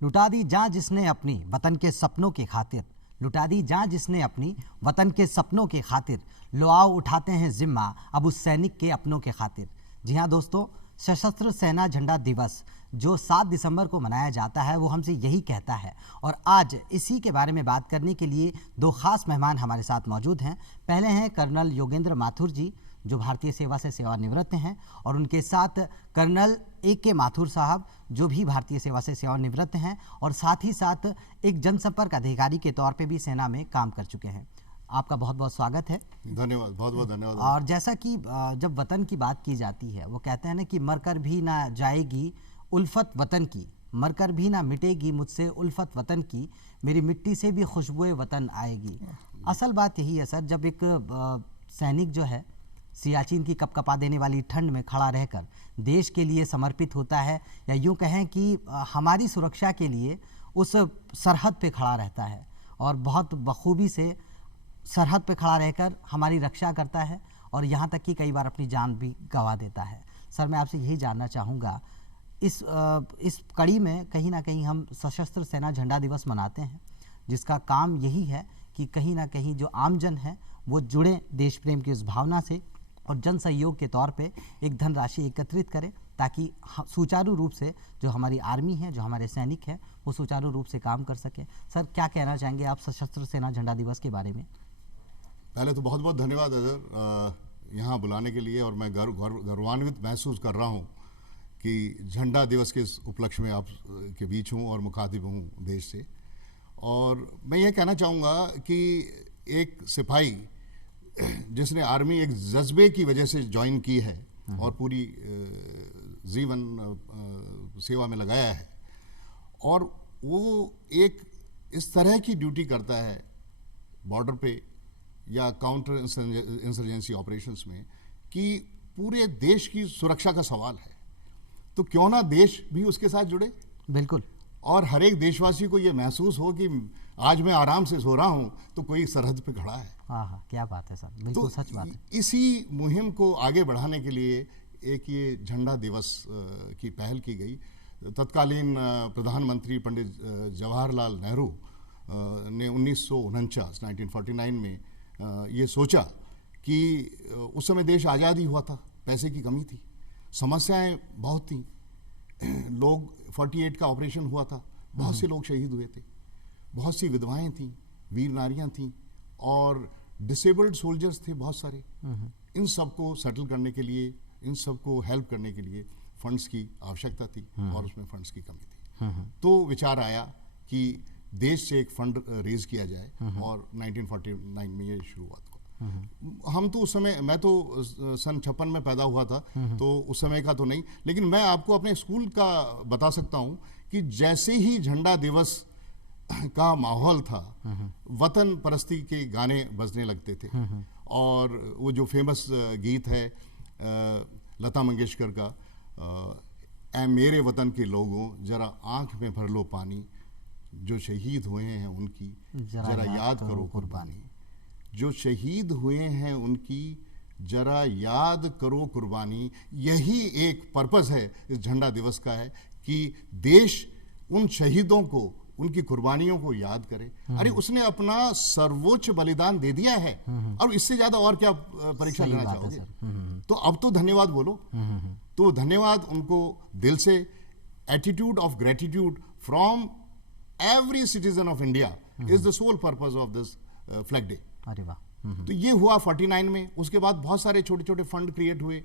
लुटा दी जान जिसने अपनी वतन के सपनों की खातिर, लुटा दी जान जिसने अपनी वतन के सपनों की खातिर, लो आओ उठाते हैं जिम्मा अब उस सैनिक के अपनों के खातिर। जी हाँ दोस्तों, सशस्त्र सेना झंडा दिवस जो 7 दिसंबर को मनाया जाता है वो हमसे यही कहता है। और आज इसी के बारे में बात करने के लिए 2 खास मेहमान हमारे साथ मौजूद हैं। पहले हैं कर्नल योगेंद्र माथुर जी जो भारतीय सेवा से सेवानिवृत्त हैं, और उनके साथ कर्नल A.K. माथुर साहब जो भी भारतीय सेवा से सेवानिवृत्त हैं और साथ ही साथ एक जनसंपर्क अधिकारी के तौर पे भी सेना में काम कर चुके हैं। आपका बहुत बहुत स्वागत है। धन्यवाद, बहुत बहुत धन्यवाद। और जैसा कि जब वतन की बात की जाती है वो कहते हैं ना कि मरकर भी ना जाएगी उल्फत वतन की, मरकर भी ना मिटेगी मुझसे उल्फत वतन की, मेरी मिट्टी से भी खुशबुए वतन आएगी। असल बात यही है सर, जब एक सैनिक जो है सियाचिन की कपकपा देने वाली ठंड में खड़ा रहकर देश के लिए समर्पित होता है, या यूँ कहें कि हमारी सुरक्षा के लिए उस सरहद पे खड़ा रहता है और बहुत बखूबी से सरहद पे खड़ा रहकर हमारी रक्षा करता है, और यहाँ तक कि कई बार अपनी जान भी गंवा देता है। सर मैं आपसे यही जानना चाहूँगा, इस कड़ी में कहीं ना कहीं हम सशस्त्र सेना झंडा दिवस मनाते हैं जिसका काम यही है कि कहीं ना कहीं जो आमजन है वो जुड़े देश प्रेम की उस भावना से और जन सहयोग के तौर पे एक धनराशि एकत्रित करें ताकि सुचारू रूप से जो हमारी आर्मी है, जो हमारे सैनिक हैं, वो सुचारू रूप से काम कर सकें। सर क्या कहना चाहेंगे आप सशस्त्र सेना झंडा दिवस के बारे में? पहले तो बहुत बहुत धन्यवाद अजहर यहाँ बुलाने के लिए, और मैं गौरवान्वित महसूस कर रहा हूँ कि झंडा दिवस के इस उपलक्ष्य में आप के बीच हूँ और मुखातिब हूँ देश से। और मैं ये कहना चाहूँगा कि एक सिपाही जिसने आर्मी एक जज्बे की वजह से ज्वाइन की है और पूरी जीवन सेवा में लगाया है, और वो एक इस तरह की ड्यूटी करता है बॉर्डर पे या काउंटर इंसर्जेंसी ऑपरेशंस में कि पूरे देश की सुरक्षा का सवाल है, तो क्यों ना देश भी उसके साथ जुड़े। बिल्कुल। और हर एक देशवासी को ये महसूस हो कि आज मैं आराम से सो रहा हूँ तो कोई सरहद पे खड़ा है। हाँ, क्या बात है सर, बिल्कुल तो सच बात है। इसी मुहिम को आगे बढ़ाने के लिए एक ये झंडा दिवस की पहल की गई। तत्कालीन प्रधानमंत्री पंडित जवाहरलाल नेहरू ने 1949 में ये सोचा कि उस समय देश आज़ाद ही हुआ था, पैसे की कमी थी, समस्याएं बहुत थी, लोग 48 का ऑपरेशन हुआ था, बहुत से लोग शहीद हुए थे, बहुत सी विधवाएं थीं, वीर नारियां थीं, और डिसेबल्ड सोल्जर्स थे बहुत सारे। इन सबको सेटल करने के लिए, इन सबको हेल्प करने के लिए फंड्स की आवश्यकता थी, और उसमें फंड्स की कमी थी। तो विचार आया कि देश से एक फंड रेज किया जाए, और 1949 में ये शुरुआत हुआ। हम तो उस समय, मैं तो सन 56 में पैदा हुआ था, तो उस समय का तो नहीं, लेकिन मैं आपको अपने स्कूल का बता सकता हूं कि जैसे ही झंडा दिवस का माहौल था, वतन परस्ती के गाने बजने लगते थे। और वो जो फेमस गीत है लता मंगेशकर का, ऐ मेरे वतन के लोगों जरा आंख में भर लो पानी, जो शहीद हुए हैं उनकी जरा याद करो कुर्बानी, जो शहीद हुए हैं उनकी जरा याद करो कुर्बानी। यही एक पर्पस है इस झंडा दिवस का, है कि देश उन शहीदों को, उनकी कुर्बानियों को याद करे। अरे उसने अपना सर्वोच्च बलिदान दे दिया है, और इससे ज्यादा और क्या परीक्षा लेना चाहोगे? तो अब तो धन्यवाद बोलो। तो धन्यवाद उनको दिल से, attitude of gratitude from every citizen of India is the sole purpose of this flag day. अरे वाह। तो ये हुआ 49 में। उसके बाद बहुत सारे छोटे छोटे फंड क्रिएट हुए।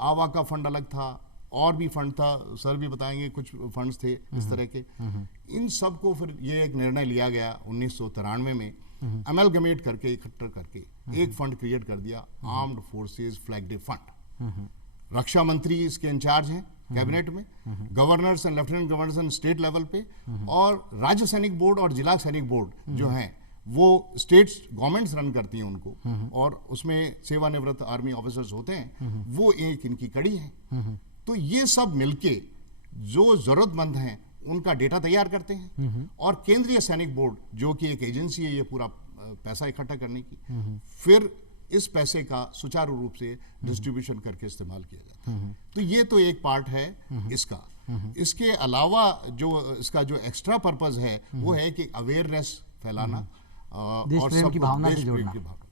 आवा का फंड अलग था, और भी फंड था, सर भी बताएंगे, कुछ फंड्स थे इस तरह के। इन सब को फिर ये एक निर्णय लिया गया 1993 में, अमेलगमेट करके, इकट्ठा करके एक फंड क्रिएट कर दिया, armed forces flag day fund. रक्षा मंत्री इसके इंचार्ज हैं कैबिनेट में, governors and lieutenant governors state level पे, और राज्य सैनिक बोर्ड और जिला सैनिक बोर्ड जो हैं वो स्टेट्स गवर्नमेंट्स रन करती हैं उनको, और उसमें सेवानिवृत्त आर्मी ऑफिसर्स होते हैं, वो एक इनकी कड़ी है। तो ये सब मिलके जो जरूरतमंद हैं उनका डेटा तैयार करते हैं, और केंद्रीय सैनिक बोर्ड जो कि एक एजेंसी है ये पूरा पैसा इकट्ठा करने की, फिर इस पैसे का सुचारू रूप से डिस्ट्रीब्यूशन करके इस्तेमाल किया जाता है। तो ये तो एक पार्ट है इसका। इसके अलावा जो इसका जो एक्स्ट्रा पर्पस है वो है कि अवेयरनेस फैलाना देश और प्रेम की सबको भावना देश से प्रेम जोड़ना। की भावना।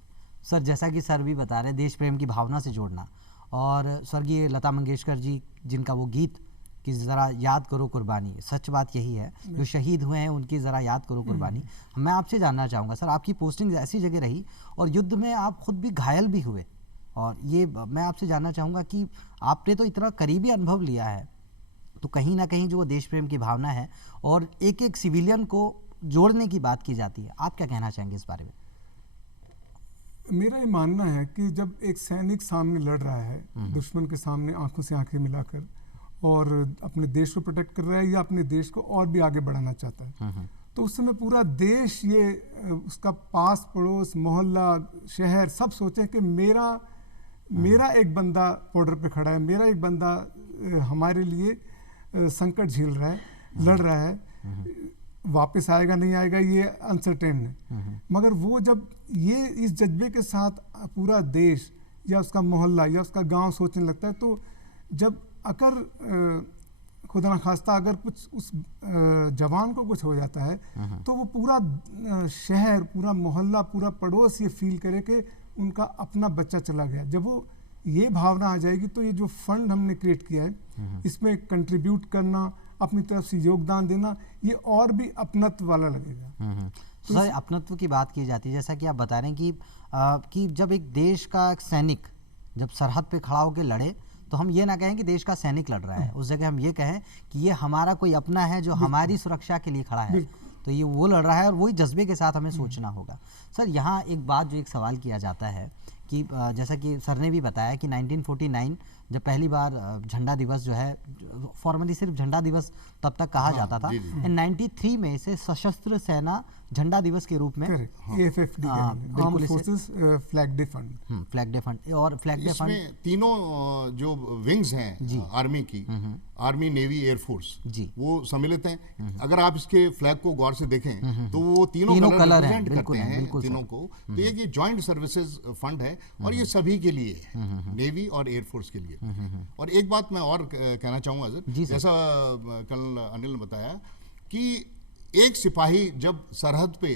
सर जैसा कि सर भी बता रहे, देश प्रेम की भावना से जोड़ना, और स्वर्गीय लता मंगेशकर जी जिनका वो गीत कि ज़रा याद करो कुर्बानी, सच बात यही है, जो शहीद हुए हैं उनकी ज़रा याद करो कुर्बानी। मैं आपसे जानना चाहूँगा सर, आपकी पोस्टिंग ऐसी जगह रही और युद्ध में आप खुद भी घायल भी हुए, और ये मैं आपसे जानना चाहूँगा कि आपने तो इतना करीबी अनुभव लिया है, तो कहीं ना कहीं जो वो देश प्रेम की भावना है और एक एक सिविलियन को जोड़ने की बात की जाती है, आप क्या कहना चाहेंगे इस बारे में? मेरा ये मानना है कि जब एक सैनिक सामने लड़ रहा है दुश्मन के सामने आंखों से आंखें मिलाकर और अपने देश को प्रोटेक्ट कर रहा है या अपने देश को और भी आगे बढ़ाना चाहता है, तो उस समय पूरा देश ये उसका पास पड़ोस मोहल्ला शहर सब सोचें कि मेरा एक बंदा बॉर्डर पे खड़ा है, मेरा एक बंदा हमारे लिए संकट झेल रहा है, लड़ रहा है, वापस आएगा नहीं आएगा ये अनसर्टेन है। मगर वो जब ये इस जज्बे के साथ पूरा देश या उसका मोहल्ला या उसका गांव सोचने लगता है, तो जब अगर खुदा न खास्ता अगर कुछ उस जवान को कुछ हो जाता है तो वो पूरा शहर, पूरा मोहल्ला, पूरा पड़ोस ये फील करे कि उनका अपना बच्चा चला गया। जब वो ये भावना आ जाएगी तो ये जो फंड हमने क्रिएट किया है इसमें कंट्रीब्यूट करना, अपनी तरफ से योगदान देना, ये और भी अपनत्व वाला लगेगा। तो सर अपनत्व की बात की जाती है, जैसा कि आप बता रहे हैं कि जब एक देश का एक सैनिक जब सरहद पे खड़ा होकर लड़े तो हम ये ना कहें कि देश का सैनिक लड़ रहा है, उस जगह हम ये कहें कि ये हमारा कोई अपना है जो हमारी सुरक्षा के लिए खड़ा है, तो ये वो लड़ रहा है और वही जज्बे के साथ हमें सोचना होगा। सर यहाँ एक बात जो एक सवाल किया जाता है कि जैसा कि सर ने भी बताया कि 1949 जब पहली बार झंडा दिवस जो है, फॉर्मली सिर्फ झंडा दिवस तब तक कहा जाता था, 93 में इसे सशस्त्र सेना झंडा दिवस के रूप में AFFD armed forces flag day fund, flag day fund और फ्लैग डे फंड तीनों जो विंग्स हैं आर्मी की, आर्मी नेवी एयरफोर्स, वो सम्मिलित हैं। अगर आप इसके फ्लैग को गौर से देखें तो वो तीनों कलर रिप्रेजेंट करते हैं तीनों को। तो ये जॉइंट सर्विसेज फंड है और ये सभी के लिए है, नेवी और एयरफोर्स के लिए। और एक बात मैं और कहना चाहूंगा सर, जैसा कल अनिल ने बताया कि एक सिपाही जब सरहद पे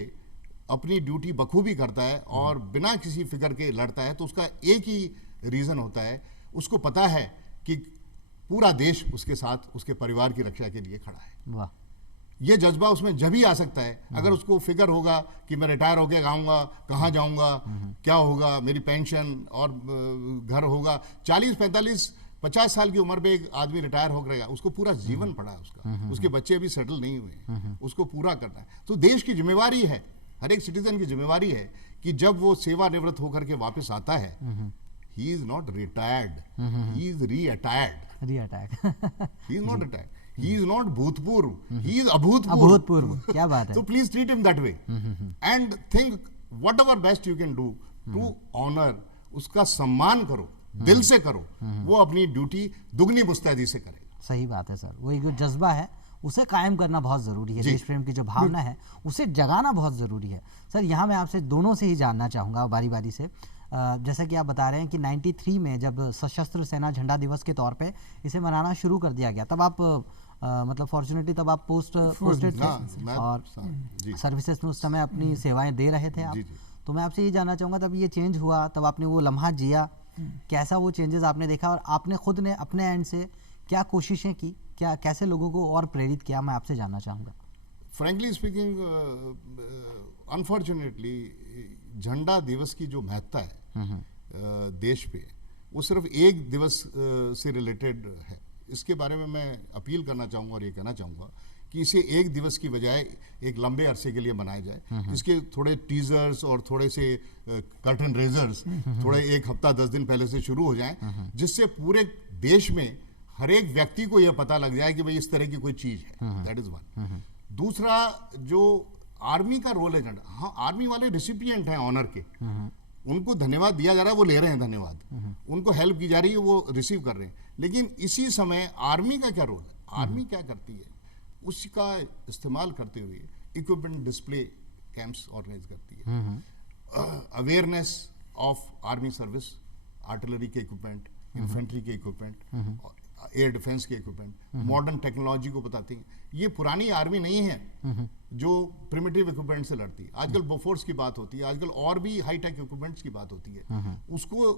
अपनी ड्यूटी बखूबी करता है और बिना किसी फिक्र के लड़ता है तो उसका एक ही रीजन होता है, उसको पता है कि पूरा देश उसके साथ उसके परिवार की रक्षा के लिए खड़ा है। वाह। ये जज्बा उसमें जब ही आ सकता है अगर उसको फिक्र होगा कि मैं रिटायर होके आऊंगा, कहाँ जाऊंगा, क्या होगा, मेरी पेंशन और घर होगा। 40-45-50 साल की उम्र पे एक आदमी रिटायर हो गया, उसको पूरा जीवन पड़ा है उसका, उसके बच्चे अभी सेटल नहीं हुए, उसको पूरा करना है। तो देश की जिम्मेवारी है, हर एक सिटीजन की जिम्मेवारी है कि जब वो सेवानिवृत्त होकर के वापस आता है, he is not retired, he is reattired. He is not retired, he is not भूतपूर्व, he is अभूतपूर्व। क्या बात है। So please treat him that way and think whatever best you can do to honor, उसका सम्मान करो, दिल से करो, वो अपनी ड्यूटी दुगनी मुस्तैदी से करे। सही बात है सर, वो एक जो जज्बा है उसे कायम करना बहुत ज़रूरी है, देश प्रेम की जो भावना है उसे जगाना बहुत ज़रूरी है। सर यहाँ मैं आपसे दोनों से ही जानना चाहूँगा बारी बारी से, जैसा कि आप बता रहे हैं कि 93 में जब सशस्त्र सेना झंडा दिवस के तौर पे इसे मनाना शुरू कर दिया गया, तब आप मतलब फॉर्चुनेटली तब आप पोस्टेड थे और सर्विसेज में उस समय अपनी सेवाएं दे रहे थे आप। तो मैं आपसे ये जानना चाहूँगा, तब ये चेंज हुआ, तब आपने वो लम्हा जिया, कैसा वो चेंजेस आपने देखा और आपने खुद ने अपने एंड से क्या कोशिशें की, क्या कैसे लोगों को और प्रेरित किया, मैं आपसे जानना चाहूँगा। फ्रेंकली स्पीकिंग, अनफॉर्चुनेटली झंडा दिवस की जो महत्ता है देश पे, वो सिर्फ एक दिवस से रिलेटेड है। इसके बारे में मैं अपील करना चाहूँगा और ये कहना चाहूँगा कि इसे एक दिवस की बजाय एक लंबे अरसे के लिए मनाया जाए। इसके थोड़े टीजर्स और थोड़े से कर्टन रेजर्स थोड़े एक हफ्ता 10 दिन पहले से शुरू हो जाएं, जिससे पूरे देश में हर एक व्यक्ति को यह पता लग जाए कि भाई इस तरह की कोई चीज़ है। That is one. दूसरा, जो आर्मी का रोल है झंडा, हाँ आर्मी वाले रिसिपिएंट हैं ऑनर के, उनको धन्यवाद दिया जा रहा है, वो ले रहे हैं धन्यवाद, उनको हेल्प की जा रही है, वो रिसीव कर रहे हैं। लेकिन इसी समय आर्मी का क्या रोल है, आर्मी क्या करती है, उसका इस्तेमाल करते हुए इक्विपमेंट डिस्प्ले कैंप्स ऑर्गेनाइज करती है, awareness of army service, artillery के इक्विपमेंट, इन्फेंट्री के इक्विपमेंट, एयर डिफेंस के इक्विपमेंट, मॉडर्न टेक्नोलॉजी को बताती हैं। ये पुरानी आर्मी नहीं है जो प्रिमिटिव इक्विपमेंट से लड़ती है। आजकल बोफोर्स की बात होती है, आजकल और भी हाईटेक इक्विपमेंट्स की बात होती है। उसको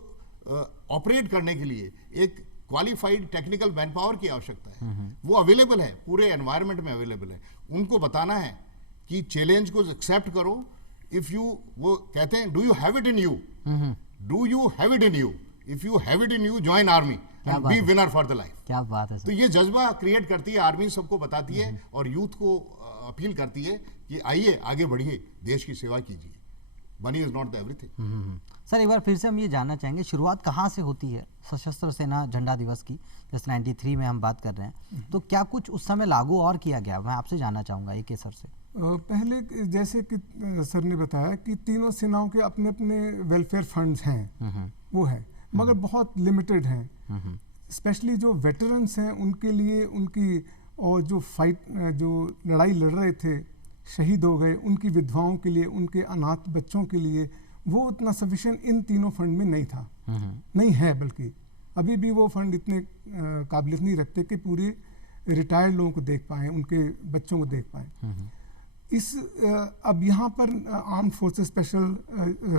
ऑपरेट करने के लिए एक क्वालिफाइड टेक्निकल मैन पावर की आवश्यकता है। वो अवेलेबल है, पूरे एनवायरनमेंट में अवेलेबल है। उनको बताना है कि चैलेंज को एक्सेप्ट करो। इफ यू, वो कहते हैं do you have it in you, do you have it in you, if you have it in you join army and be winner for the life. क्या बात है तो ये जज्बा क्रिएट करती है आर्मी, सबको बताती है और यूथ को अपील करती है कि आइए आगे बढ़िए, देश की सेवा कीजिए। Money is not the everything. Sir एक बार फिर से हम ये जानना चाहेंगे, शुरुआत कहाँ से होती है सशस्त्र सेना झंडा दिवस की? जैसे 93 में हम बात कर रहे हैं, तो क्या कुछ उस समय लागू और किया गया? मैं आपसे जानना चाहूँगा एक सर से। पहले जैसे कि सर ने बताया कि तीनों सेनाओं के अपने अपने वेलफेयर फंड्स हैं, वो है, मगर बहुत लिमिटेड हैं। स्पेशली जो वेटरन्स हैं उनके लिए, उनकी और जो लड़ाई लड़ रहे थे, शहीद हो गए, उनकी विधवाओं के लिए, उनके अनाथ बच्चों के लिए वो उतना सफिशिएंट इन तीनों फंड में नहीं था, नहीं है। बल्कि अभी भी वो फंड इतने काबिलियत नहीं रखते कि पूरे रिटायर्ड लोगों को देख पाएँ, उनके बच्चों को देख पाएँ। अब यहाँ पर armed forces special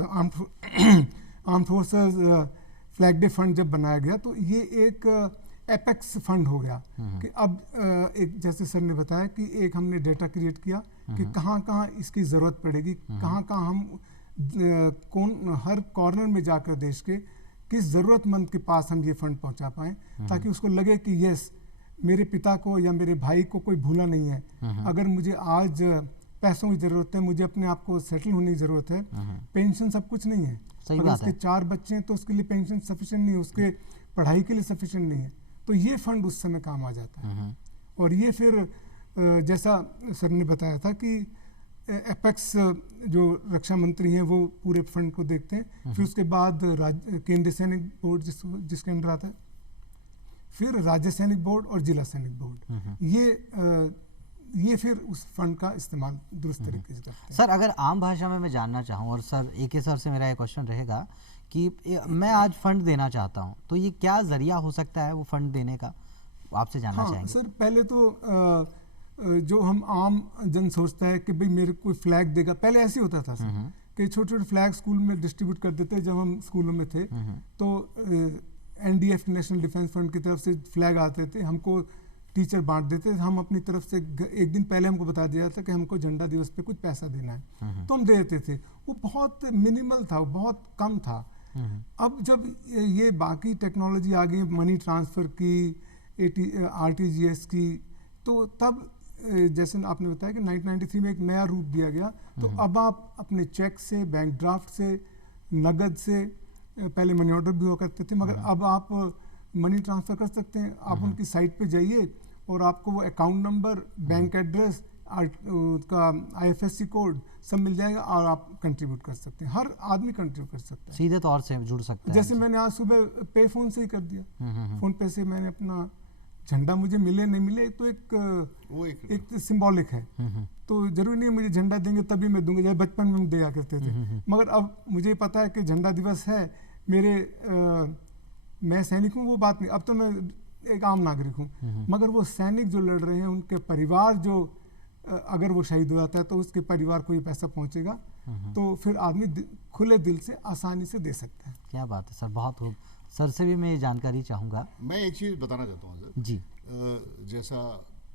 armed forces flag day fund जब बनाया गया तो ये एक एपेक्स फंड हो गया कि अब एक, जैसे सर ने बताया कि एक हमने डेटा क्रिएट किया कि कहाँ कहाँ इसकी ज़रूरत पड़ेगी, कहाँ कहाँ हम हर कॉर्नर में जाकर देश के किस ज़रूरतमंद के पास हम ये फंड पहुँचा पाएँ, ताकि उसको लगे कि यस, मेरे पिता को या मेरे भाई को कोई भूला नहीं है। अगर मुझे आज पैसों की ज़रूरत है, मुझे अपने आप को सेटल होने की ज़रूरत है, पेंशन सब कुछ नहीं है। अगर उसके 4 बच्चे हैं तो उसके लिए पेंशन सफिशिएंट नहीं है, उसके पढ़ाई के लिए सफिशिएंट नहीं है, तो ये फंड उस समय काम आ जाता है। और ये फिर जैसा सर ने बताया था कि एपेक्स जो रक्षा मंत्री हैं वो पूरे फंड को देखते हैं, फिर उसके बाद केंद्रीय सैनिक बोर्ड जिसके अंडर आता है, फिर राज्य सैनिक बोर्ड और जिला सैनिक बोर्ड, ये फिर उस फंड का इस्तेमाल दुरुस्त तरीके से करते हैं। सर अगर आम भाषा में मैं जानना चाहूँ, और सर AK सर से मेरा एक क्वेश्चन रहेगा कि मैं आज फंड देना चाहता हूँ, तो ये क्या जरिया हो सकता है वो फंड देने का, आपसे जानना चाहेंगे। सर पहले तो जो हम आम जन सोचता है कि भाई मेरे कोई फ्लैग देगा, पहले ऐसे होता था सर कि छोटे छोटे फ्लैग स्कूल में डिस्ट्रीब्यूट कर देते। जब हम स्कूलों में थे तो NDF नेशनल डिफेंस फंड की तरफ से फ्लैग आते थे, हमको टीचर बांट देते थे। हम अपनी तरफ से एक दिन पहले हमको बता दिया था कि हमको झंडा दिवस पे कुछ पैसा देना है, तो हम दे देते थे। वो बहुत मिनिमल था, वो बहुत कम था। अब जब ये बाकी टेक्नोलॉजी आ गई, मनी ट्रांसफ़र की, RTGS की, तो तब जैसे आपने बताया कि 1993 में एक नया रूप दिया गया। तो अब आप अपने चेक से, बैंक ड्राफ्ट से, नगद से, पहले मनी ऑर्डर भी हुआ करते थे, मगर अब आप मनी ट्रांसफ़र कर सकते हैं। आप उनकी साइट पे जाइए और आपको वो अकाउंट नंबर, बैंक एड्रेस, उसका IFSC कोड सब मिल जाएगा और आप कंट्रीब्यूट कर सकते हैं। हर आदमी कंट्रीब्यूट कर सकता है, सीधे तौर से जुड़ सकता है। जैसे मैंने आज सुबह पे फ़ोन से ही कर दिया। फ़ोन पे से मैंने अपना झंडा, मुझे मिले नहीं मिले तो एक सिंबॉलिक है, तो जरूरी नहीं मुझे झंडा देंगे तभी मैं दूंगा, जैसे बचपन में हम दिया करते थे। मगर अब मुझे पता है कि झंडा दिवस है, मैं सैनिक हूँ, वो बात नहीं। अब तो मैं एक आम नागरिक हूँ, मगर वो सैनिक जो लड़ रहे हैं, उनके परिवार जो, अगर वो शहीद हो जाता है तो उसके परिवार को ये पैसा पहुँचेगा, तो फिर आदमी खुले दिल से आसानी से दे सकता है। क्या बात है सर, बहुत खूब। सर से भी मैं ये जानकारी चाहूँगा। मैं एक चीज़ बताना चाहता हूँ सर जी। जैसा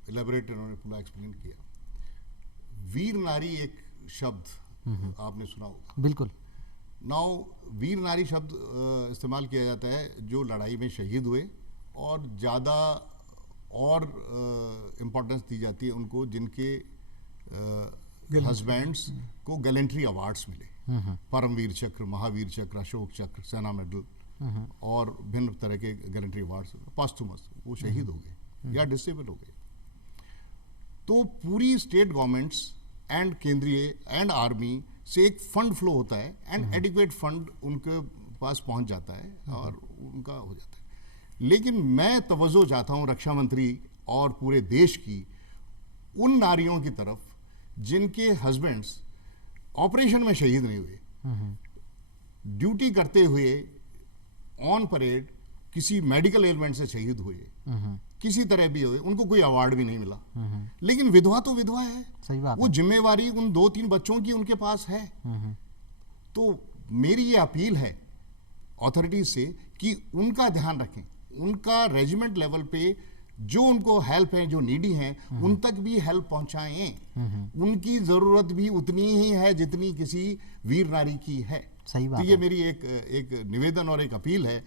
इलेबोरेट उन्होंने पूरा एक्सप्लेन किया, वीर नारी एक शब्द आपने सुना होगा। बिल्कुल। नाउ वीर नारी शब्द इस्तेमाल किया जाता है जो लड़ाई में शहीद हुए, और ज़्यादा और इम्पोर्टेंस दी जाती है उनको जिनके हस्बैंड्स को गैलेंट्री अवार्ड्स मिले, परमवीर चक्र, महावीर चक्र, अशोक चक्र, सेना मेडल और भिन्न तरह के गैलेंट्री अवार्ड्स, पॉस्टुमस, वो शहीद हो गए या डिसेबल हो गए। तो पूरी स्टेट गवर्नमेंट्स एंड केंद्रीय एंड आर्मी से एक फंड फ्लो होता है, एंड एडिक्वेट फंड उनके पास पहुंच जाता है और उनका हो जाता है। लेकिन मैं तवज्जो चाहता हूं रक्षा मंत्री और पूरे देश की उन नारियों की तरफ जिनके हस्बैंड्स ऑपरेशन में शहीद नहीं हुए, ड्यूटी करते हुए ऑन परेड किसी मेडिकल एलिमेंट से शहीद हुए, किसी तरह भी हुए, उनको कोई अवार्ड भी नहीं मिला। लेकिन विधवा तो विधवा है, सही बात वो है। जिम्मेवारी उन 2-3 बच्चों की उनके पास है। तो मेरी ये अपील है अथॉरिटीज से कि उनका ध्यान रखें, उनका रेजिमेंट लेवल पे जो उनको हेल्प है, जो नीडी हैं, उन तक भी हेल्प पहुंचाएं। उनकी जरूरत भी उतनी ही है जितनी किसी वीर नारी की है। सही बात तो ये है। मेरी एक निवेदन और एक अपील है।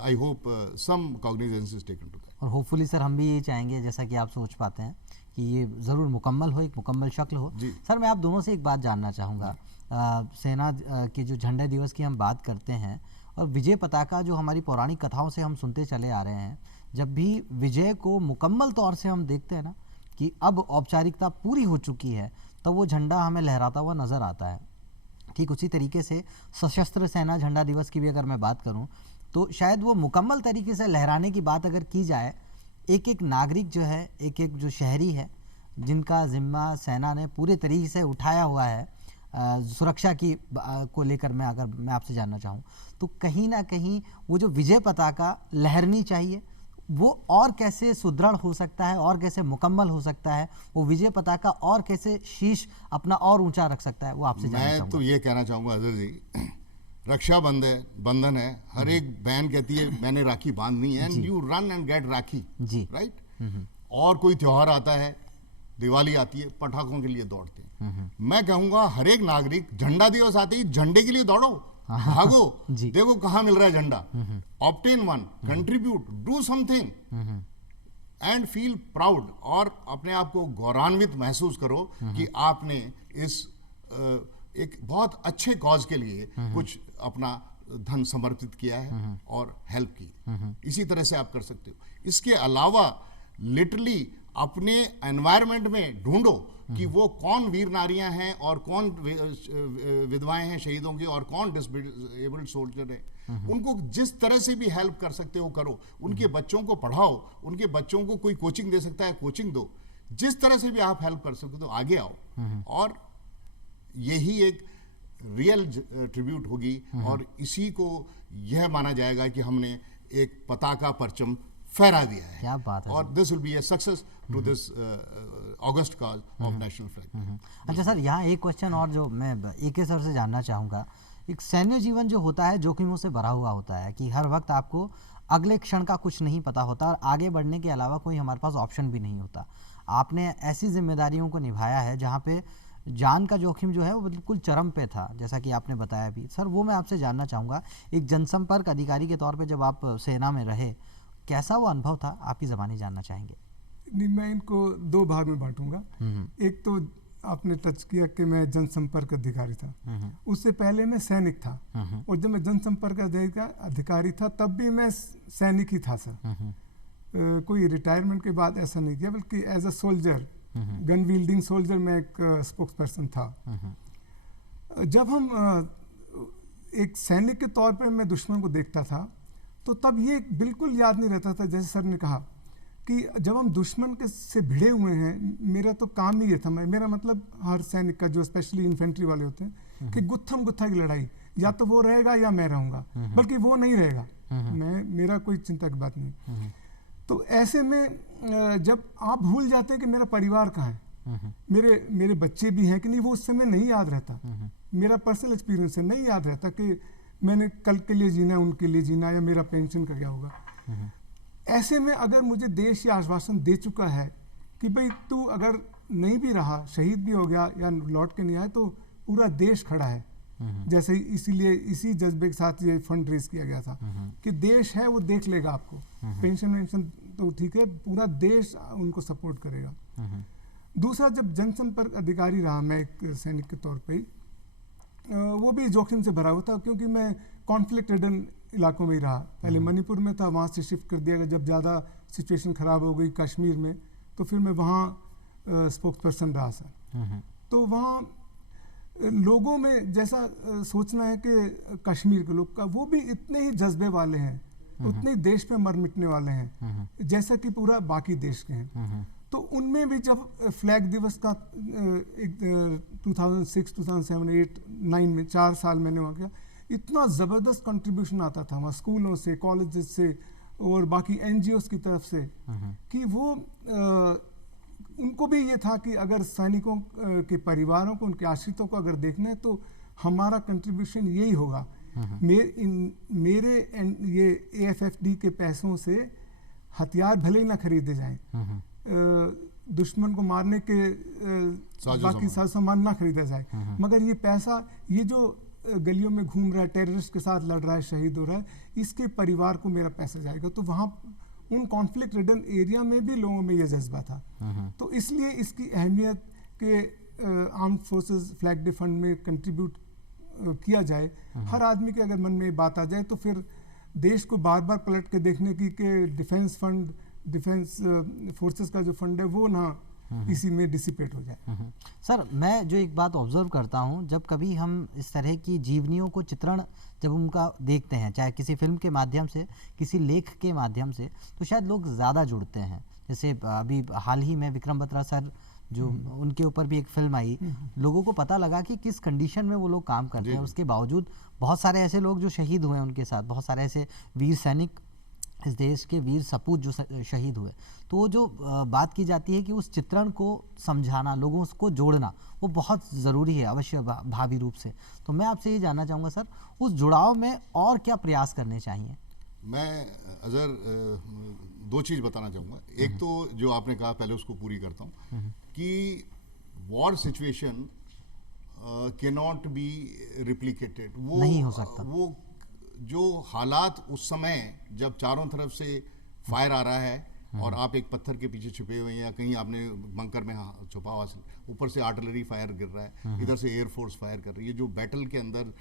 I hope some cognizance is taken to that. और होपफुली सर हम भी ये चाहेंगे, जैसा कि आप सोच पाते हैं, कि ये ज़रूर मुकम्मल हो, एक मुकम्मल शक्ल हो। जी। सर मैं आप दोनों से एक बात जानना चाहूँगा। सेना के जो झंडे दिवस की हम बात करते हैं, और विजय पताका जो हमारी पौराणिक कथाओं से हम सुनते चले आ रहे हैं, जब भी विजय को मुकम्मल तौर से हम देखते हैं ना कि अब औपचारिकता पूरी हो चुकी है, तब वो झंडा हमें लहराता हुआ नज़र आता है। ठीक उसी तरीके से सशस्त्र सेना झंडा दिवस की भी अगर मैं बात करूं, तो शायद वो मुकम्मल तरीके से लहराने की बात अगर की जाए, एक एक नागरिक जो है, एक एक जो शहरी है, जिनका जिम्मा सेना ने पूरे तरीके से उठाया हुआ है सुरक्षा की को लेकर, मैं अगर मैं आपसे जानना चाहूँ, तो कहीं ना कहीं वो जो विजय पताका लहरनी चाहिए, वो और कैसे सुदृढ़ हो सकता है, और कैसे मुकम्मल हो सकता है, वो विजय पताका और कैसे शीश अपना और ऊंचा रख सकता है, वो आपसे जानना मैं चाहूँगा। तो ये कहना चाहूँगा अजहर जी, रक्षा बंधन है, हर एक बहन कहती है मैंने राखी बांधनी है, and you run and get rakhi, जी। राइट। और कोई त्योहार आता है, दिवाली आती है, पटाखों के लिए दौड़ते हैं। मैं कहूँगा हर एक नागरिक झंडा दिवस आते ही झंडे के लिए दौड़ो, भागो, जी। देखो कहाँ मिल रहा है झंडा, obtain one, contribute, do something and feel proud, और अपने आप को गौरवान्वित महसूस करो कि आपने इस एक बहुत अच्छे कॉज के लिए कुछ अपना धन समर्पित किया है और हेल्प की। इसी तरह से आप कर सकते हो। इसके अलावा लिटरली अपने एनवायरनमेंट में ढूंढो कि वो कौन वीर नारियां हैं और कौन विधवाएं हैं शहीदों की, और कौन डिसेबल्ड सोल्जर है। उनको जिस तरह से भी हेल्प कर सकते हो करो, उनके बच्चों को पढ़ाओ, उनके बच्चों को कोई कोचिंग दे सकता है कोचिंग दो, जिस तरह से भी आप हेल्प कर सकते हो आगे आओ, और यही एक रियल ट्रिब्यूट होगी, और इसी को यह माना जाएगा कि हमने एक पताका परचम फहरा दिया है। क्या बात है। और this will be a success to this august cause of national flag. अच्छा सर, यहाँ एक क्वेश्चन और जो मैं AK सर से जानना चाहूँगा, एक सैन्य जीवन जो होता है जोखिमों से भरा हुआ होता है, कि हर वक्त आपको अगले क्षण का कुछ नहीं पता होता, और आगे बढ़ने के अलावा कोई हमारे पास ऑप्शन भी नहीं होता। आपने ऐसी जिम्मेदारियों को निभाया है जहाँ पे जान का जोखिम जो है वो बिल्कुल चरम पे था, जैसा कि आपने बताया भी। सर वो मैं आपसे जानना चाहूँगा, एक जनसंपर्क अधिकारी के तौर पे जब आप सेना में रहे, कैसा वो अनुभव था, आपकी ज़बानी जानना चाहेंगे। नहीं, मैं इनको 2 भाग में बांटूंगा। एक तो आपने टच किया कि मैं जनसंपर्क अधिकारी था, उससे पहले मैं सैनिक था, और जब मैं जनसंपर्क अधिकारी था तब भी मैं सैनिक ही था सर। कोई रिटायरमेंट के बाद ऐसा नहीं किया, बल्कि as a soldier, gun wielding soldier, मैं एक स्पोक्स पर्सन था। जब हम एक सैनिक के तौर पर मैं दुश्मन को देखता था, तो तब ये बिल्कुल याद नहीं रहता था, जैसे सर ने कहा कि जब हम दुश्मन के से भिड़े हुए हैं, मेरा तो काम ही ये था, मेरा मतलब हर सैनिक का, जो स्पेशली इन्फेंट्री वाले होते हैं, कि गुत्थम गुत्था की लड़ाई, या तो वो रहेगा या मैं रहूँगा, बल्कि वो नहीं रहेगा, मेरा कोई चिंता की बात नहीं। तो ऐसे में जब आप भूल जाते हैं कि मेरा परिवार कहाँ है, मेरे बच्चे भी हैं कि नहीं, वो उस समय नहीं याद रहता। मेरा पर्सनल एक्सपीरियंस है, नहीं याद रहता कि मैंने कल के लिए जीना, उनके लिए जीना, या मेरा पेंशन का क्या होगा। ऐसे में अगर मुझे देश ये आश्वासन दे चुका है कि भाई तू अगर नहीं भी रहा, शहीद भी हो गया या लौट के नहीं आया, तो पूरा देश खड़ा है। जैसे इसीलिए इसी जज्बे के साथ ये फंड रेज किया गया था कि देश है वो देख लेगा आपको, पेंशन तो ठीक है, पूरा देश उनको सपोर्ट करेगा। दूसरा, जब जनसंपर्क अधिकारी रहा मैं एक सैनिक के तौर पे, वो भी जोखिम से भरा हुआ था, क्योंकि मैं कॉन्फ्लिक्ट रिडन इलाकों में ही रहा। पहले मणिपुर में था, वहाँ से शिफ्ट कर दिया गया जब ज़्यादा सिचुएशन ख़राब हो गई कश्मीर में, तो फिर मैं वहाँ स्पोक्स पर्सन रहा सर। तो वहाँ लोगों में जैसा सोचना है कि कश्मीर के लोग का, वो भी इतने ही जज्बे वाले हैं, उतने ही देश पे मर मिटने वाले हैं जैसा कि पूरा बाकी देश के हैं। तो उनमें भी जब फ्लैग दिवस का एक 2006, 2007, 8, 9 में 4 साल मैंने वहाँ किया, इतना ज़बरदस्त कंट्रीब्यूशन आता था वहाँ, स्कूलों से, कॉलेजेस से, और बाकी एनजीओस की तरफ से कि वो उनको भी ये था कि अगर सैनिकों के परिवारों को, उनके आश्रितों को अगर देखना है तो हमारा कंट्रीब्यूशन यही होगा। मेरे ये AFFD के पैसों से हथियार भले ही ना खरीदे जाएं, दुश्मन को मारने के बाकी साज सामान ना खरीदा जाए, मगर ये पैसा, ये जो गलियों में घूम रहा है, टेररिस्ट के साथ लड़ रहा है, शहीद हो रहा है, इसके परिवार को मेरा पैसा जाएगा। तो वहाँ उन कॉन्फ्लिक्ट रिडन एरिया में भी लोगों में ये जज्बा था। तो इसलिए इसकी अहमियत के arm forces flag day fund में कंट्रीब्यूट किया जाए, हर आदमी के अगर मन में बात आ जाए तो फिर देश को बार बार पलट के देखने की कि डिफेंस फंड, डिफेंस फोर्सेस का जो फंड है वो ना इसी में डिसिपेट हो जाए। सर, मैं जो एक बात ऑब्जर्व करता हूँ, जब कभी हम इस तरह की जीवनियों को चित्रण जब उनका देखते हैं, चाहे किसी फिल्म के माध्यम से, किसी लेख के माध्यम से, तो शायद लोग ज़्यादा जुड़ते हैं। जैसे अभी हाल ही में विक्रम बत्रा सर, जो उनके ऊपर भी एक फिल्म आई, लोगों को पता लगा कि किस कंडीशन में वो लोग काम करते हैं। उसके बावजूद बहुत सारे ऐसे लोग जो शहीद हुए, उनके साथ बहुत सारे ऐसे वीर सैनिक, इस देश के वीर सपूत जो शहीद हुए। तो वो जो बात की जाती है कि उस चित्रण को समझाना, लोगों को जोड़ना, वो बहुत ज़रूरी है अवश्य भावी रूप से। तो मैं आपसे ये जानना चाहूँगा सर, उस जुड़ाव में और क्या प्रयास करने चाहिए? मैं अजहर दो चीज़ बताना चाहूँगा। एक तो जो आपने कहा, पहले उसको पूरी करता हूँ कि war situation can not be replicated. वो नहीं हो सकता। वो जो हालात उस समय जब चारों तरफ से फायर आ रहा है और आप एक पत्थर के पीछे छुपे हुए हैं या कहीं आपने बंकर में छुपा हुआ, ऊपर से आर्टिलरी फायर गिर रहा है, इधर से एयरफोर्स फायर कर रही है, जो बैटल के अंदर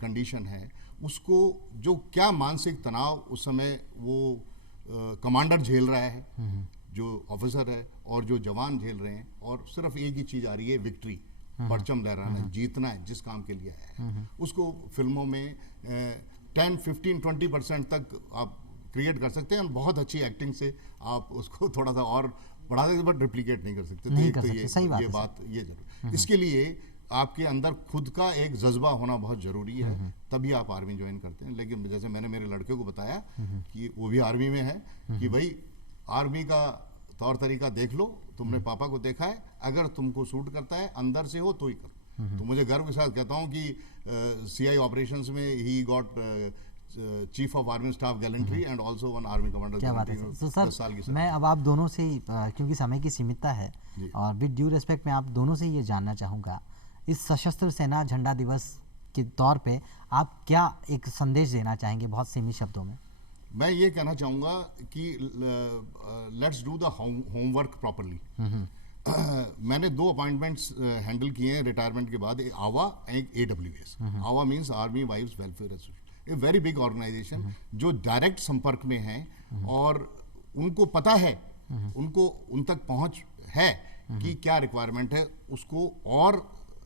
कंडीशन है, उसको जो क्या मानसिक तनाव उस समय वो कमांडर झेल रहा है, जो ऑफिसर है और जो जवान झेल रहे हैं, और सिर्फ एक ही चीज़ आ रही है, विक्ट्री, परचम लहराना है, जीतना है जिस काम के लिए आया है। उसको फिल्मों में 10, 15, 20% तक आप क्रिएट कर सकते हैं, बहुत अच्छी एक्टिंग से आप उसको थोड़ा सा और बढ़ा सकते, बट रिप्लिकेट नहीं कर सकते। नहीं तो कर सकते, सही बात ये है बात ये जरूर। इसके लिए आपके अंदर खुद का एक जज्बा होना बहुत ज़रूरी है, तभी आप आर्मी ज्वाइन करते हैं। लेकिन जैसे मैंने मेरे लड़के को बताया कि वो भी आर्मी में है, कि भाई आर्मी का तौर तरीका देख लो, तुमने पापा को देखा है, अगर तुमको सूट करता है, अंदर से हो तो ही करो। तो मुझे गर्व के साथ कहता हूँ कि CI ऑपरेशंस में he got chief of army staff gallantry and also one army commander. क्या बात है सर। सर, मैं अब आप दोनों से, क्योंकि समय की सीमितता है और विद ड्यू रिस्पेक्ट, मैं आप दोनों से ये जानना चाहूँगा, इस सशस्त्र सेना झंडा दिवस के तौर पे आप क्या एक संदेश देना चाहेंगे बहुत सीमित शब्दों में? मैं ये कहना चाहूँगा कि let's do the homework properly. मैंने 2 अपॉइंटमेंट्स हैंडल किए हैं रिटायरमेंट के बाद, एक आवा, एक AWS। आवा means army wives welfare association, a very big organization जो डायरेक्ट संपर्क में है और उनको पता है, उनको उन तक पहुंच है कि क्या रिक्वायरमेंट है, उसको और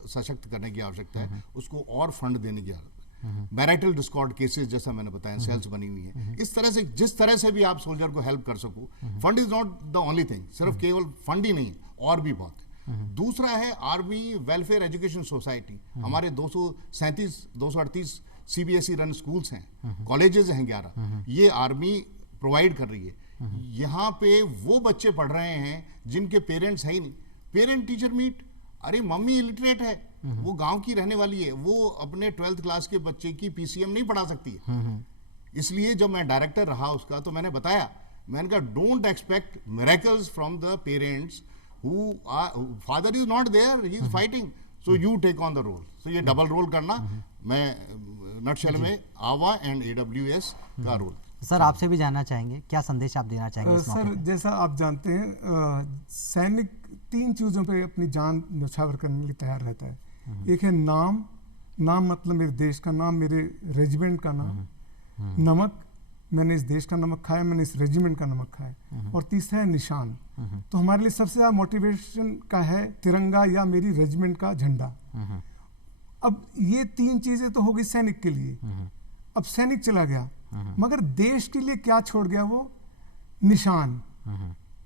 सशक्त करने की आवश्यकता है, उसको और फंड देने की आवश्यकता है। मैरिटल डिस्कॉर्ड केसेस जैसा मैंने बताया, सेल्स बनी हुई है। इस तरह से जिस तरह से भी आप सोल्जर को हेल्प कर सको, fund is not the only thing, सिर्फ केवल फंड ही नहीं, और भी बहुत है। दूसरा है आर्मी वेलफेयर एजुकेशन सोसाइटी। हमारे 238 CBSE रन स्कूल्स हैं, कॉलेजेस हैं 11, ये आर्मी प्रोवाइड कर रही है। यहाँ पे वो बच्चे पढ़ रहे हैं जिनके पेरेंट्स है ही नहीं। पेरेंट टीचर मीट, अरे मम्मी इलिटरेट है, वो गांव की रहने वाली है, वो अपने 12th क्लास के बच्चे की PCM नहीं पढ़ा सकती है। इसलिए जब मैं डायरेक्टर रहा उसका, तो मैंने बताया, मैंने कहा don't expect miracles from the parents who father is not there, he is fighting, so you take on the role. So ये डबल रोल करना, मैं नटशेल में आवा एंड AWS का रोल। सर, आपसे भी जानना चाहेंगे, क्या संदेश आप देना चाहेंगे? सर, जैसा आप जानते हैं, सैनिक 3 चीज़ों पे अपनी जान न्यौछावर करने के लिए तैयार रहता है। एक है नाम, नाम मतलब मेरे देश का नाम, मेरे रेजिमेंट का नाम। नमक, मैंने इस देश का नमक खाया, मैंने इस रेजिमेंट का नमक खाया। और तीसरा है निशान। तो हमारे लिए सबसे ज़्यादा मोटिवेशन का है तिरंगा या मेरी रेजिमेंट का झंडा। अब ये 3 चीज़ें तो हो गई सैनिक के लिए। अब सैनिक चला गया, मगर देश के लिए क्या छोड़ गया वो? निशान।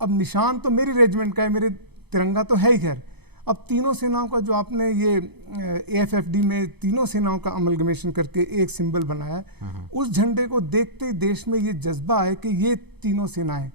अब निशान तो मेरी रेजिमेंट का है, मेरे तिरंगा तो है ही खैर। अब तीनों सेनाओं का जो आपने ये AFFD में तीनों सेनाओं का अमलगमेशन करके एक सिंबल बनाया, उस झंडे को देखते ही देश में ये जज्बा है कि ये तीनों सेनाएं,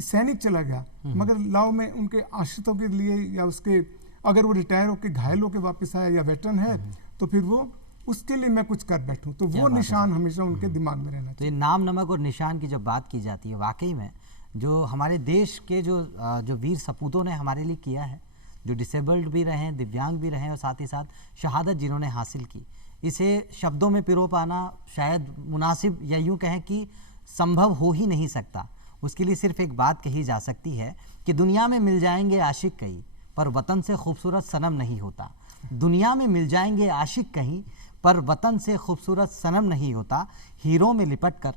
सैनिक चला गया मगर लाओ में उनके आश्रितों के लिए या उसके अगर वो रिटायर होकर घायल होकर वापस आया या वेटरन है तो फिर वो उसके लिए मैं कुछ कर बैठूं, तो वो निशान हमेशा उनके दिमाग में रहना चाहिए। तो ये नाम नमक और निशान की जब बात की जाती है, वाकई में जो हमारे देश के जो वीर सपूतों ने हमारे लिए किया है, जो डिसेबल्ड भी रहे हैं, दिव्यांग भी रहे हैं और साथ ही साथ शहादत जिन्होंने हासिल की, इसे शब्दों में पिरो पाना शायद मुनासिब या यूँ कहें कि संभव हो ही नहीं सकता। उसके लिए सिर्फ एक बात कही जा सकती है कि दुनिया में मिल जाएंगे आशिक कहीं, पर वतन से खूबसूरत सनम नहीं होता। दुनिया में मिल जाएंगे आशिक कहीं, पर वतन से खूबसूरत सनम नहीं होता। हीरों में लिपट कर,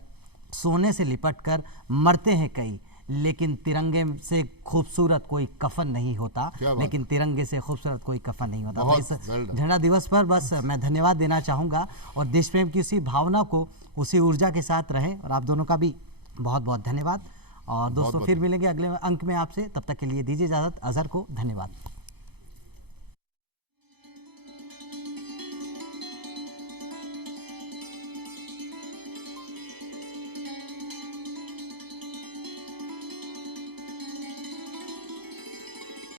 सोने से लिपट कर मरते हैं कई, लेकिन तिरंगे से खूबसूरत कोई कफन नहीं होता। लेकिन तिरंगे से खूबसूरत कोई कफन नहीं होता। तो इस झंडा दिवस पर बस मैं धन्यवाद देना चाहूँगा और देश प्रेम की उसी भावना को, उसी ऊर्जा के साथ रहें। और आप दोनों का भी बहुत बहुत धन्यवाद। और दोस्तों फिर मिलेंगे अगले अंक में आपसे, तब तक के लिए दीजिए इजाज़त। अजहर को धन्यवाद।